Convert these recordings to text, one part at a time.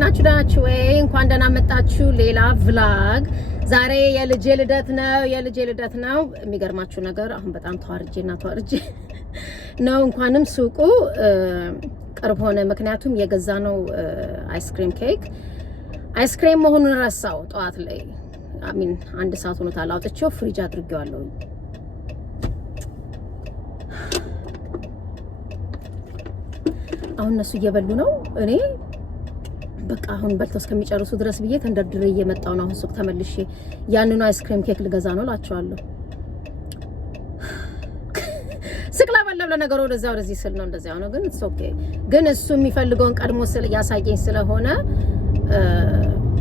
እንዴት ናችሁ ወይ? እንኳን ደህና መጣችሁ ሌላ vlog። ዛሬ የልጄ ልደት ነው። የሚገርማችሁ ነገር አሁን በጣም ተዋርጄ ነው። እንኳንም ሱቁ ቅርብ ሆነ። ምክንያቱም የገዛ ነው አይስክሬም መሆኑን ረሳው። ጠዋት ላይ አንድ ሰዓት ሆኖታል አውጥቼው ፍሪጅ አድርጌዋለሁ። አሁን እነሱ እየበሉ ነው። እኔ በቃ አሁን በልተው እስከሚጨርሱ ድረስ ብዬ ተንደርድሬ እየመጣሁ ነው። አሁን ሱቅ ተመልሼ ያንኑ አይስክሬም ኬክ ልገዛ ነው እላቸዋለሁ። ስቅላ በለብ ለነገሩ ወደዚህ ስል ነው እንደዚያ ነው። ግን it's okay። ግን እሱ የሚፈልገውን ቀድሞ ያሳየኝ ስለሆነ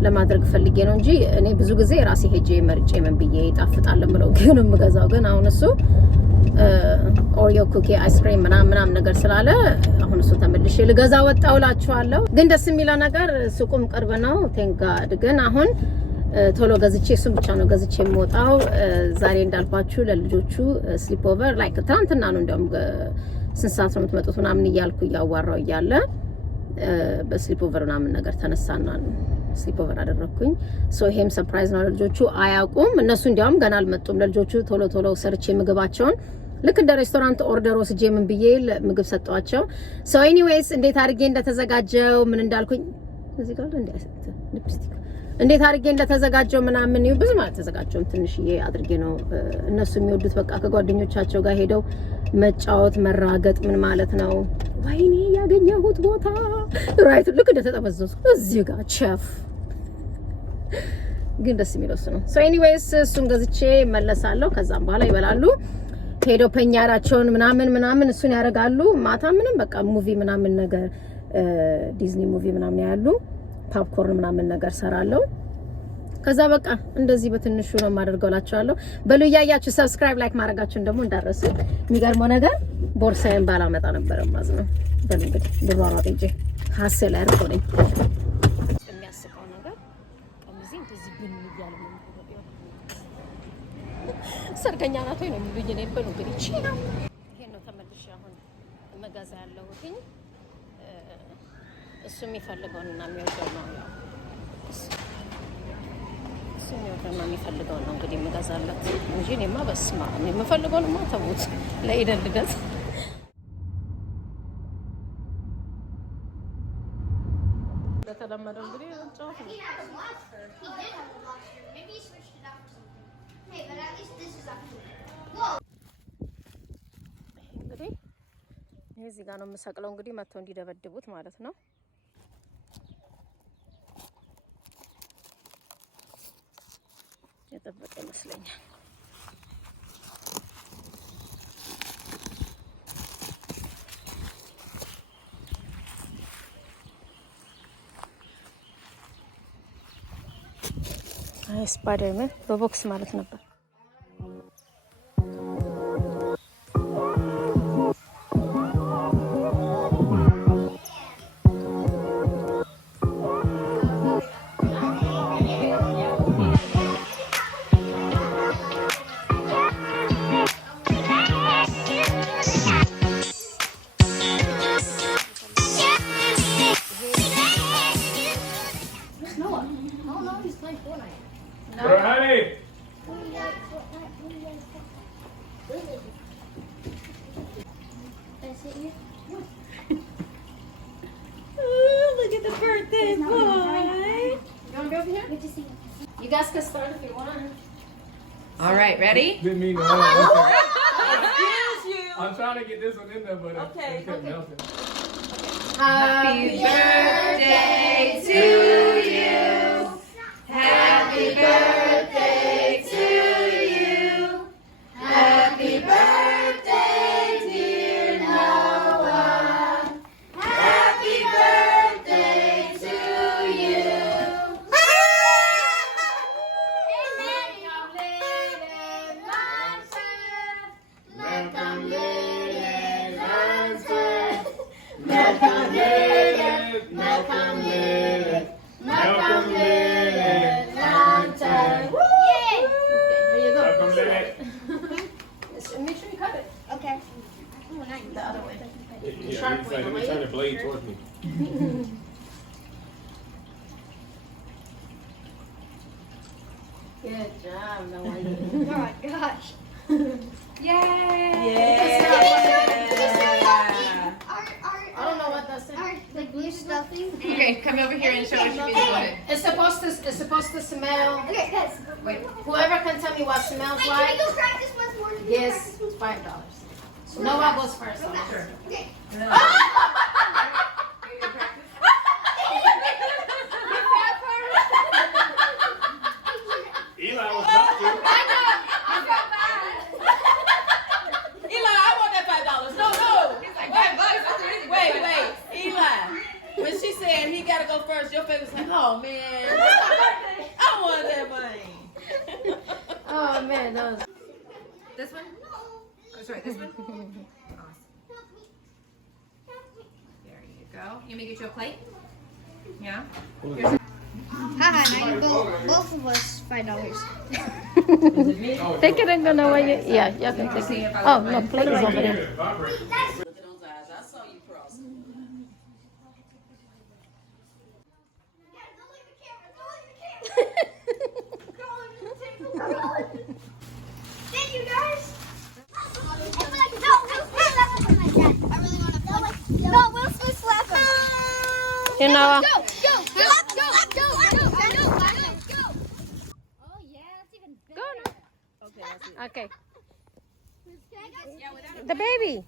ለማድረግ ፈልጌ ነው እንጂ እኔ ብዙ ጊዜ ራሴ ሄጄ መርጬ ምን ብዬ ይጣፍጣል ብለው ግን የምገዛው ግን አሁን እሱ ኦሪዮ ኩኪ አይስክሬም ምናምን ነገር ስላለ አሁን እሱ ተመልሼ ልገዛ ወጣውላችኋለሁ። ግን ደስ የሚለው ነገር ሱቁም ቅርብ ነው። ቴንክ ጋድ። ግን አሁን ቶሎ ገዝቼ እሱን ብቻ ነው ገዝቼ የምወጣው። ዛሬ እንዳልኳችሁ ለልጆቹ ስሊፕ ኦቨር ላይክ ትናንትና ነው እንደውም ስንት ሰዓት ነው የምትመጡት ምናምን እያልኩ እያዋራው እያለ በስሊፕ ኦቨር ምናምን ነገር ተነሳና ነው ስሊፕ ኦቨር አደረኩኝ። ይሄም ሰርፕራይዝ ነው። ለልጆቹ አያውቁም። እነሱ እንዲያውም ገና አልመጡም። ለልጆቹ ቶሎ ሰርቼ ምግባቸውን ልክ እንደ ሬስቶራንት ኦርደር ወስጄ ምን ብዬ ምግብ ሰጠዋቸው። ኤኒዌይስ እንዴት አድርጌ እንደተዘጋጀው ምን እንዳልኩኝ እዚህ ጋር እንዴት አድርጌ እንደተዘጋጀው ምናምን ይው ብዙ ማለት ተዘጋጀው ትንሽዬ አድርጌ ነው እነሱ የሚወዱት። በቃ ከጓደኞቻቸው ጋር ሄደው መጫወት መራገጥ ምን ማለት ነው። ወይኔ ያገኘሁት ቦታ ራይት ልክ እንደተጠበዘዝኩ እዚህ ጋር ቸፍ ግን ደስ የሚለው ነው። ኤኒዌይስ እሱን ገዝቼ መለሳለሁ። ከዛም በኋላ ይበላሉ። ሄደው ፔኛራቸውን ምናምን እሱን ያደርጋሉ። ማታ ምንም በቃ ሙቪ ምናምን ነገር ዲዝኒ ሙቪ ምናምን ያያሉ። ፖፕኮርን ምናምን ነገር ሰራለሁ። ከዛ በቃ እንደዚህ በትንሹ ነው የማደርገውላችኋለሁ። በሉ እያያችሁ ሰብስክራይብ ላይክ ማድረጋችሁን ደግሞ እንዳረሱ። የሚገርመው ነገር ቦርሳዬን ባላመጣ ነበር ማለት ነው። በሉ እንግዲህ ልሯሯጥ እንጂ ሀሴል አርቆኝ የሚያስቀው ነገር ከዚህ እንደዚህ ብን ይያለ ነው። ሰርገኛ ናት ወይ ነው የሚሉኝ እኔ በሉ እንግዲህ ይሄን ነው ተመልሼ አሁን መጋዛ ያለሁት። እሱ የሚፈልገውና የሚወደው ነው ያው እሱ የሚወደውና የሚፈልገው ነው እንግዲህ መጋዛለት እንጂ እኔማ በስማ እኔ የምፈልገውንማ ተውት ለኢደል ልደት ለተለመደው እንግዲህ ጫወት ነው። እንግዲህ እዚህ ጋር ነው የምሰቅለው። እንግዲህ መተው እንዲደበድቡት ማለት ነው። የጠበቀ ይመስለኛል። ስፓይደርማን በቦክስ ማለት ነበር። Look at the birthday boy. You want to go over here? You guys can start if you want. All right, ready? Didn't mean to. Excuse you. I'm trying to get this one in there, but Okay, it kept okay. melting. Happy birthday to you. Happy birthday to you. Happy birthday, dear Noah. Happy birthday to you. Welcome, little Welcome, little Good job, Noah. Oh my gosh. Yay! Yeah. I don't know what that's. Like blue stuffing. Okay, come over here and show us your video. It's supposed to smell. Okay, guys. Wait, whoever can tell me what smells Wait, can like, we go practice once more? yes, $5. So Noah goes first. Sure. Okay. Eli was about to. Eli, I want that $5. No. Wait. Eli, when she said he gotta go first, your face was like, oh man, I want that money. Oh man, that was. This one? Oh, sorry, this one? Awesome. There you go. You want me to get you a plate? Yeah? Haha, now you both of us $5. Take it and go Noah. Yeah, you can take it. Oh, no, plate is over there. Look at those eyes. I saw you cross. Thank you guys. No, Will Smith slap him. Here, Noah. Go. Oh yeah, that's even better. Okay. The baby.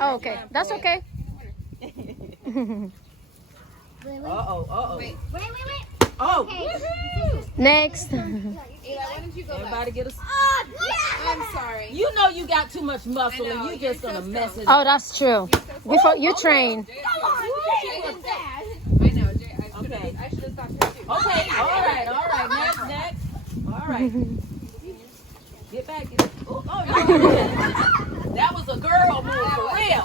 Oh, okay. That's okay. Uh-oh. Wait. Oh, Next. everybody get a... I'm sorry. You know you got too much muscle and you just gonna mess it up. Oh, that's true. Before you train. I know, Jay. Okay. I should have stopped here too. Okay, all right. Next. All right. Get back. Oh, no. That was a girl move, for real.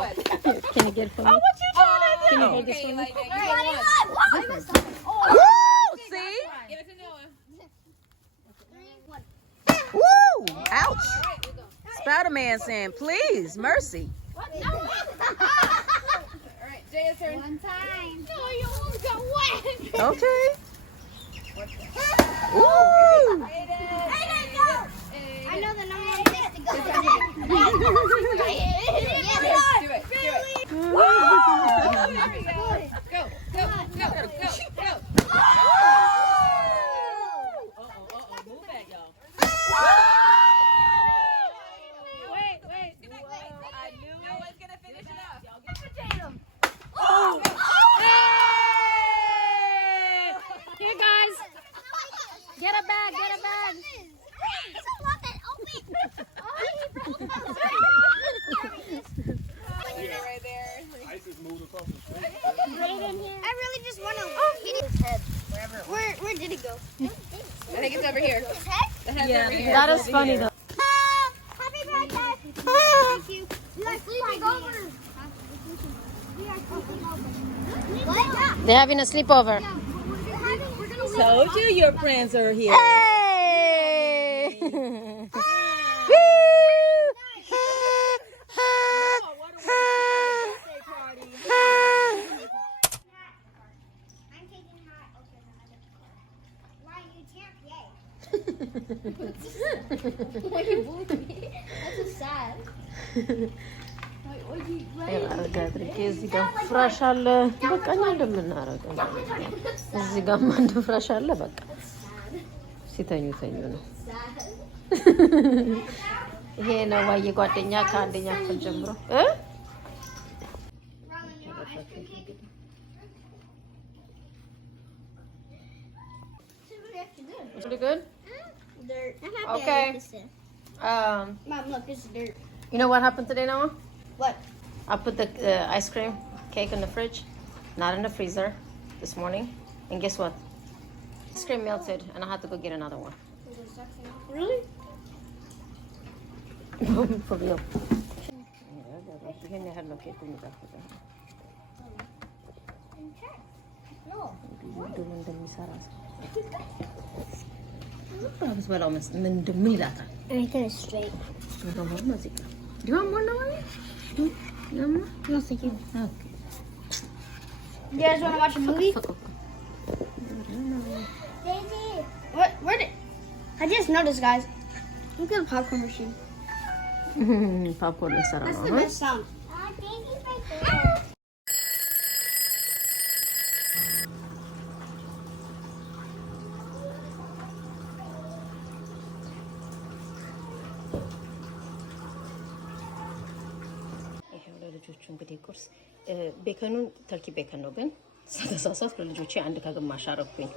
Can you get it for me? Oh, what you trying to do? Can you hold this Okay, for me? like, Woo! See? give it to Noah. Woo! Ouch. Spider-Man saying, please, mercy. All right, Jay's turn. One time. No, you almost got wet. Okay. Ooh! I know the number one place to go. Do it. Woo! Go. Move back, y'all. Wait. I knew Noah's gonna finish it off. Oh! Here, guys. Get a bag. Right there. Ice is moved across the street. I really just want to hit his head. Where did it go? I think it's over here. His head? The head's Yeah. over here. That is funny though. Happy birthday! Thank you. We are sleeping over. What? They're having a sleepover. We're gonna Told you your friends are here. Hey! I'm taking her. Okay, why you can't yay? Why you bullied me? That's so sad. አድርጌ እዚህ ጋር ፍራሽ አለ። በቃ እኛ እንደምናደርገው እዚህ ጋር አንድ ፍራሽ አለ። በቃ ሲተኙ ነው። ይሄ ነው ዋዬ ጓደኛ ከአንደኛ ክፍል ጀምሮ Pretty good? Dirt. Okay. Mom, look, it's dirt. You know what happened today, Noah? What? I put the ice cream cake in the fridge, not in the freezer, this morning. And guess what? Ice cream melted, and I had to go get another one. Really? For real. ይሄን ያህል ነው ኬኩ የሚጣፍጠው። ደግሞ እንደሚሰራ ሰው በላው ምን ይላታል? Everything is straight. ደግሞ እዚህ ጋር Do you want more now? No, thank you. Okay. You guys want to watch a movie? Daisy. Where did? I just noticed, guys. Look at the popcorn machine. ፓፕኮርን ሰራ That's ነው the best sound. ይሄው ለልጆቹ እንግዲህ ቁርስ ቤከኑን ተርኪ ቤከን ነው ግን ተሳሳት ለልጆቼ አንድ ከግማሽ አረኩኝ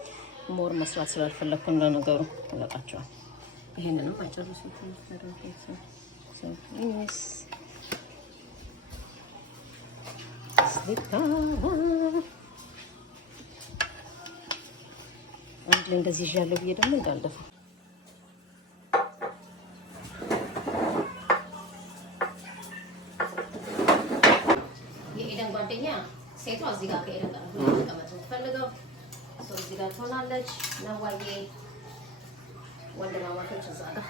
ሞር መስራት ስላልፈለኩ እንደነገሩ ተለቃቸዋል ይሄን ነው አጨርሱት ተደረገ Yes. አንድ እንደዚህ ያለው ብዬ ደግሞ እንዳልደፋ የኤደን ጓደኛ ሴቷ እዚህ ጋር ከኤደን ጋር ተቀመጥ ትፈልገው እዚህ ጋር ትሆናለች ነው ዋዬ ወንድማማቾች እዛ ጋር